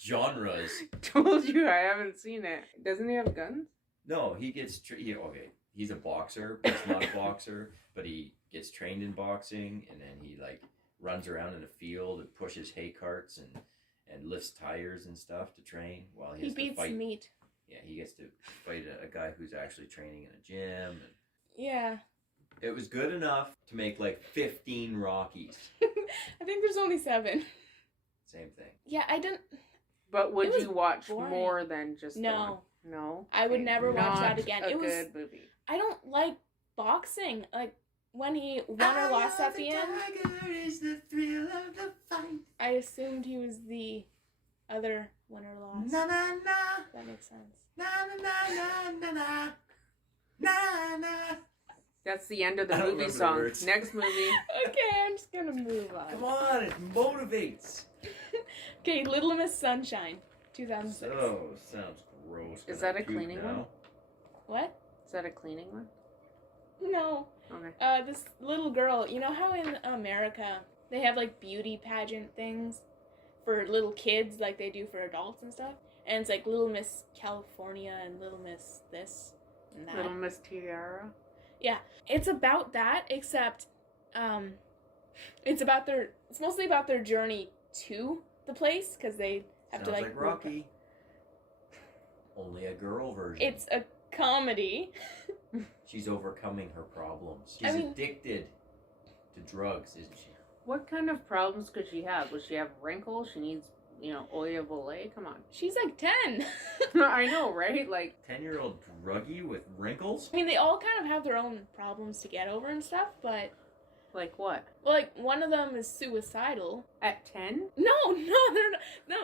genres. Told you I haven't seen it. Doesn't he have guns? No, he gets okay. He's a boxer, but he's not a boxer, but he gets trained in boxing, and then he like runs around in a field and pushes hay carts and lifts tires and stuff to train while he has beats to fight. meat. Yeah, he gets to fight a guy who's actually training in a gym. And Yeah. it was good enough to make like 15 Rockies. I think there's only 7. Same thing. Yeah, I didn't. But would It was you watch boring. more than just the one? No. No? I would never watch that Not again. a It was. good movie. I don't like boxing. Like when he won or lost at the end. Tiger is the thrill of the fight. I assumed he was the other winner lost. Na na na That makes sense. na na na na na na na. That's the end of the I don't movie remember the song. words. Next movie. Okay, I'm just gonna move Come on. on, it motivates. Okay, Little Miss Sunshine, 2006. Oh, sounds gross. Is Can I that a puke cleaning now? one? What? Is that a cleaning one? No. Okay. This little girl, you know how in America they have like beauty pageant things for little kids like they do for adults and stuff? And it's like Little Miss California and Little Miss this and that. Little Miss Tiara. It's about that, except it's mostly about their journey to the place because they have Sounds to like Rocky. Only a girl version. It's a comedy. She's overcoming her problems. She's I mean- addicted to drugs, isn't she? What kind of problems could she have? Would she have wrinkles? She needs, oil of Olay? Come on. She's like 10. I know, right? Like, 10-year-old druggie with wrinkles? I mean, they all kind of have their own problems to get over and stuff, but like what? well, like one of them is suicidal. At 10? No, they're not. No,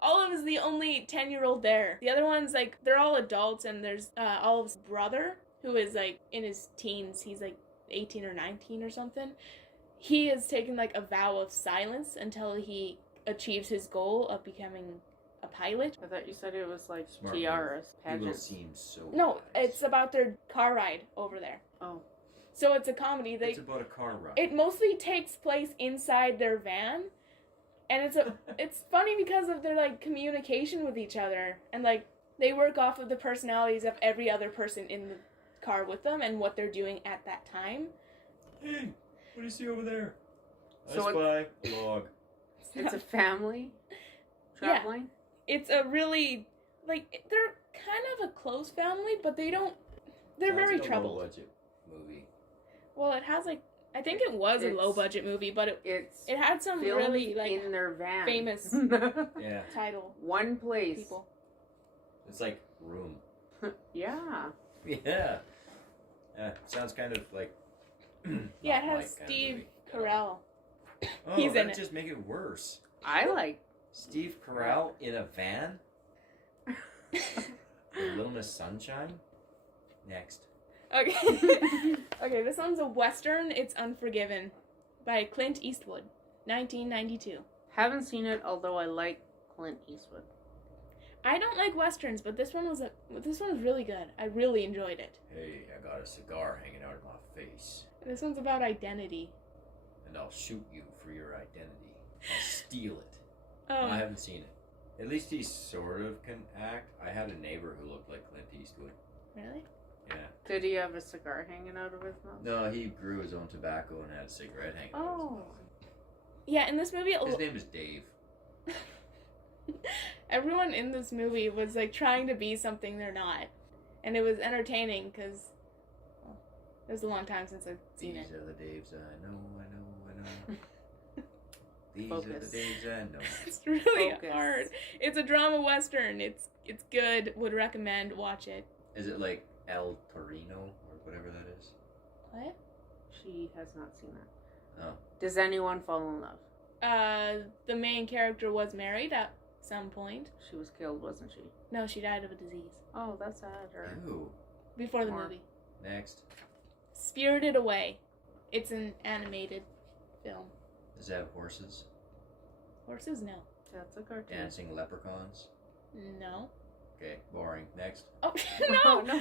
Olive is the only 10-year-old there. The other ones, like, they're all adults, and there's Olive's brother, who is, like, in his teens. He's, like, 18 or 19 or something. He has taken, like, a vow of silence until he achieves his goal of becoming a pilot. I thought you said it was like Smart tiaras, He will pageants. seem so No, wise. it's about their car ride over there. Oh. So it's a comedy. It's about a car ride. It mostly takes place inside their van. And it's funny because of their, like, communication with each other. And, like, they work off of the personalities of every other person in the car with them and what they're doing at that time. Hey, what do you see over there? So I spy a log. It's a family Yeah. traveling? It's a really, like, they're kind of a close family, but they're Sounds very like a troubled. low-budget movie. Well, it has, like, I think it was a It's- low-budget movie, but It's it had some filmed really, like, in their van. famous Yeah, title One place. people. it's like Room. Yeah. Yeah. Sounds kind of like. Yeah, not it my has kind of Steve movie. Carell. Oh, He's in that'd it. just make it worse. I like. Steve Carell in a van? With Little Miss Sunshine? Next. Okay. Okay, this one's a Western. It's Unforgiven by Clint Eastwood, 1992. Haven't seen it, although I like Clint Eastwood. I don't like Westerns, but this one was really good. I really enjoyed it. Hey, I got a cigar hanging out of my face. This one's about identity. And I'll shoot you for your identity. I'll steal it. Oh, I haven't seen it. At least he sort of can act. I had a neighbor who looked like Clint Eastwood. really? Yeah. Did he have a cigar hanging out of his mouth? No, he grew his own tobacco and had a cigarette hanging out of his Oh. mouth. Yeah, in this movie, His name is Dave. everyone in this movie was like trying to be something they're not, and it was entertaining because it was a long time since I've seen These it. are the Daves I know. These Focus. are the Daves I know. It's really Focus. hard. It's a drama western. It's good. Would recommend. Watch it. Is it like El Torino or whatever that is? What? She has not seen that. Oh. Does anyone fall in love? The main character was married at some point. She was killed, wasn't she? No, she died of a disease Oh, that's sad. Or Ew. before the More. movie. Next. Spirited Away. It's an animated film. Does it have horses? Horses? No. that's a cartoon. Dancing leprechauns? No. Okay, boring. Next. Oh, no. no.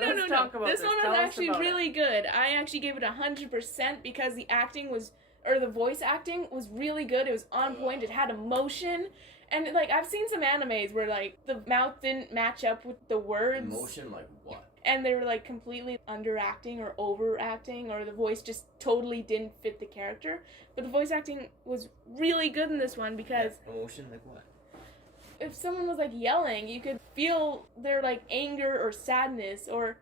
Let's No. talk about This this. one Tell was us actually about it. really good. I actually gave it 100% because the acting was, or the voice acting was really good. It was on point. It had emotion, And like I've seen some animes where like the mouth didn't match up with the words. Emotion, like what? And they were like completely underacting or overacting, or the voice just totally didn't fit the character. But the voice acting was really good in this one because Emotion, like what? if someone was like yelling, you could feel their like anger or sadness, or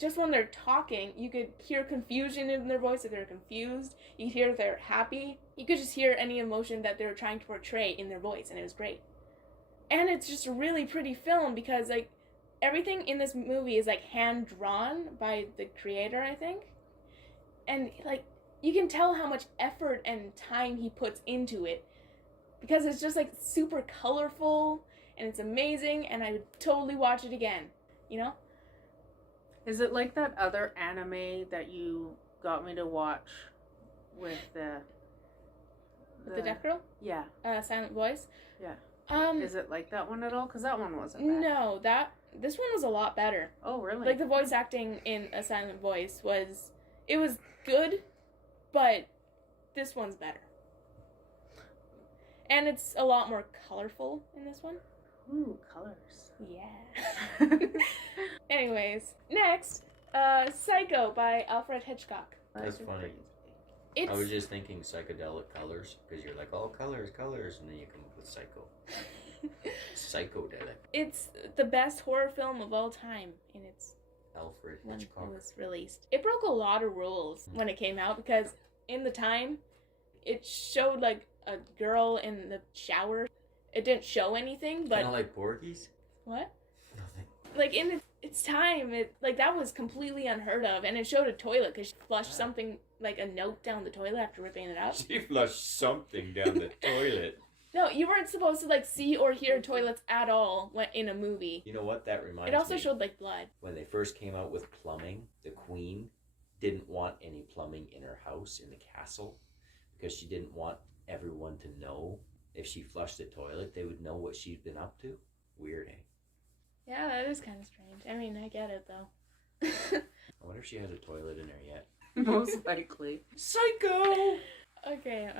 just when they're talking, you could hear confusion in their voice if they're confused. You could hear if they're happy. You could just hear any emotion that they were trying to portray in their voice, and it was great. And it's just a really pretty film because like everything in this movie is like hand drawn by the creator, I think. And like you can tell how much effort and time he puts into it because it's just like super colorful and it's amazing, and I would totally watch it again, you know? Is it like that other anime that you got me to watch with the Deaf Girl? Yeah. Silent Voice? Yeah. Is Is it like that one at all? Because that one wasn't bad. no, this one was a lot better. Oh, really? Like the voice acting in A Silent Voice was good, but this one's better. And it's a lot more colorful in this one. Ooh, colors. Yeah. Anyways, next, Psycho by Alfred Hitchcock. That's funny. It's I was just thinking psychedelic colors because you're like, oh, colors, and then you come up with psycho. Psychodelic. it's the best horror film of all time, and it's Alfred when it Hitchcock. was released. It broke a lot of rules when it came out because in the time, it showed like a girl in the shower. It didn't show anything, but Kind of like Porgies? what? Nothing. Like in its time, it like that was completely unheard of, and it showed a toilet because she flushed something like a note down the toilet after ripping it out. She flushed something down the toilet. No, you weren't supposed to like see or hear toilets at all when in a movie. You know what that reminds It also me? showed like blood. When they first came out with plumbing, the queen didn't want any plumbing in her house in the castle because she didn't want everyone to know if she flushed the toilet, they would know what she'd been up to. Weird, eh? Yeah, that is kind of strange. I mean, I get it though. I wonder if she has a toilet in there yet. Most likely. Psycho! Okay,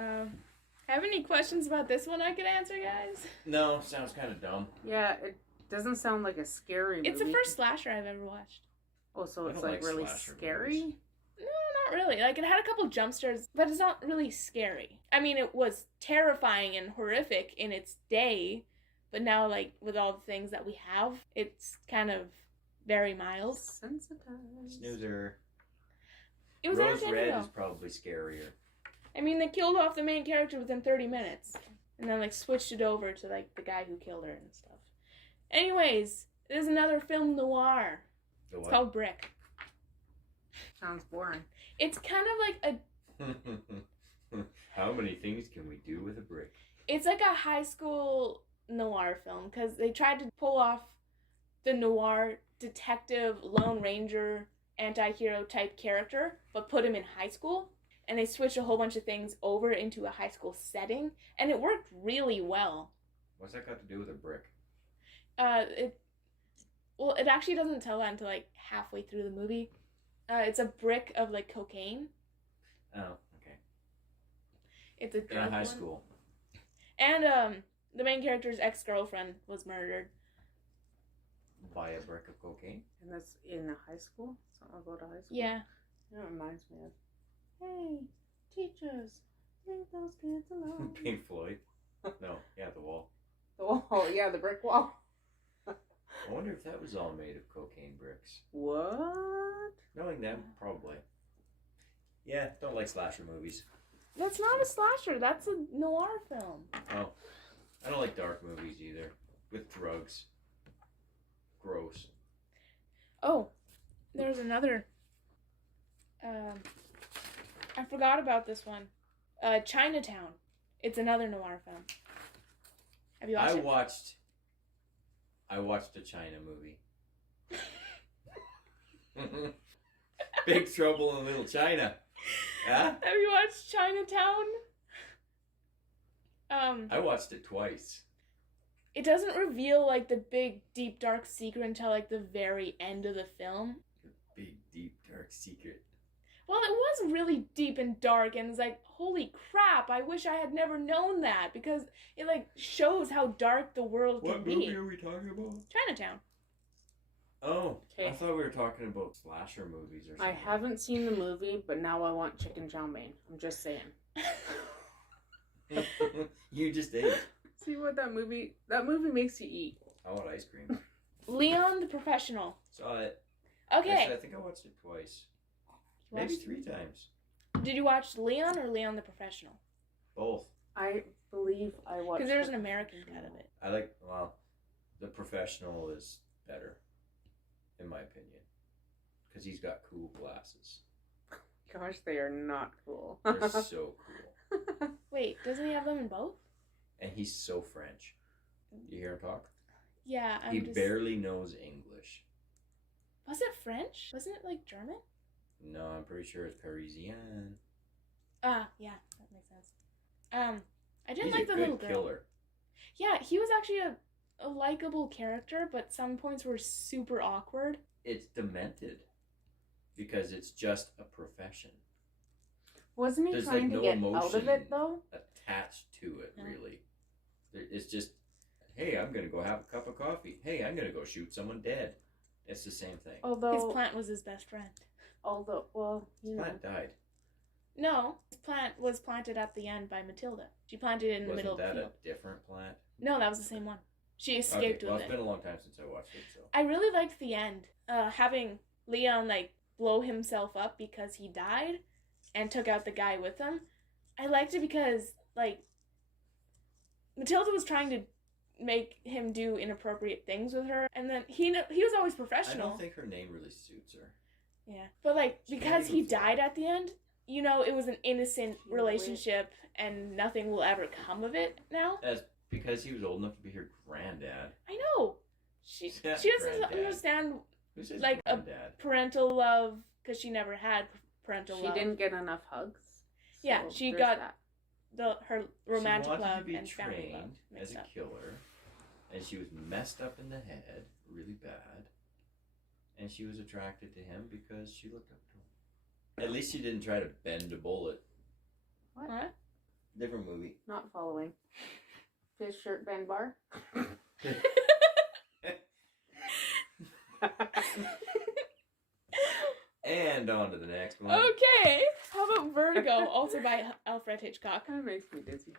have any questions about this one I could answer, guys? No, sounds kind of dumb. Yeah, it doesn't sound like a scary movie. It's the first slasher I've ever watched. Oh, so I it's don't like like really slasher scary? movies. No, not really. Like, it had a couple jump scares, but it's not really scary. I mean, it was terrifying and horrific in its day, but now, like, with all the things that we have, it's kind of very mild. Sensitized. Snoozer. It was Rose entertaining, Red though. is probably scarier. I mean, they killed off the main character within 30 minutes. And then, like, switched it over to, like, the guy who killed her and stuff. Anyways, there's another film noir. The It's what? called Brick. Sounds boring. It's kind of like a How many things can we do with a brick? it's like a high school noir film because they tried to pull off the noir detective lone ranger anti-hero type character but put him in high school, and they switched a whole bunch of things over into a high school setting, and it worked really well. What's that got to do with a brick? It actually doesn't tell that until like halfway through the movie. It's a brick of like cocaine. Oh, okay. It's a In drug a high one. school. And the main character's ex-girlfriend was murdered. Buy a brick of cocaine? And that's in a high school? Something about a high school? Yeah. That reminds me of, hey, teachers, leave those kids alone. Pink Floyd. No, yeah, The Wall. Oh, yeah, the brick wall. I wonder if that was all made of cocaine bricks. What? Knowing them, probably. Yeah, don't like slasher movies. That's not a slasher. That's a noir film. Oh, I don't like dark movies either. With drugs. Gross. Oh, there's another. I forgot about this one. Chinatown. It's another noir film. Have you watched it? I watched a China movie. Big Trouble in Little China. Huh? Have you watched Chinatown? I watched it twice. It doesn't reveal like the big, deep, dark secret until like the very end of the film. Big, deep, dark secret. Well, it was really deep and dark, and it's like, holy crap! I wish I had never known that because it like shows how dark the world can be. are we talking about? Chinatown. Oh, I Okay. thought we were talking about slasher movies or something. I haven't seen the movie, but now I want chicken chow mein. I'm just saying. You just ate. See what that movie makes you eat. I want ice cream. Leon the Professional. Saw it. Okay. Actually, I think I watched it twice. You Maybe watched- 3 times. Did you watch Leon or Leon the Professional? Both. I believe I watched. Because there's an the American cut Professional. of it. I like, well, The Professional is better, in my opinion. Because he's got cool glasses. Gosh, they are not cool. They're so cool. Wait, doesn't he have them in both? And he's so French. You hear him talk? Yeah, I'm He just... barely knows English. Was it French? Wasn't it like German? No, I'm pretty sure it's Parisian. Ah, yeah, that makes sense. I didn't He's like a the good little girl. killer. Yeah, he was actually a likable character, but some points were super awkward. It's demented. Because it's just a profession. Wasn't he There's, trying like, to no get out emotion. of it though? Attached to it, Yeah. really. It's just, hey, I'm going to go have a cup of coffee. Hey, I'm going to go shoot someone dead. It's the same thing. Although, His plant was his best friend. well, you know, Plant died. No, his plant was planted at the end by Matilda. She planted it in the middle Wasn't of the that field. a different plant? No, that was the same one. She Okay, escaped well, with it's it. been a long time since I watched it, so. I really liked the end. Having Leon like blow himself up because he died and took out the guy with him. I liked it because like Matilda was trying to make him do inappropriate things with her, and then he was always I professional. don't think her name really suits her. Yeah, but like She can't because he even fly. died at the end, you know, it was an innocent He relationship, and nothing will ever come of it now. That's because he was old enough to be her granddad. I know. She Yeah, doesn't granddad. understand Who says Like a- granddad? parental love because she never had parental she love. didn't get enough hugs. Yeah, so she there's got- that. Her romantic she wanted love to be and family love trained as mixed a up. killer, and she was messed up in the head, really bad, and she was attracted to him because she looked up to him. At least she didn't try to bend a bullet. What? Different movie. Not following. His shirt band bar. And on to the next one. Okay. How about Vertigo, also by Alfred Hitchcock? Kind of makes me dizzy.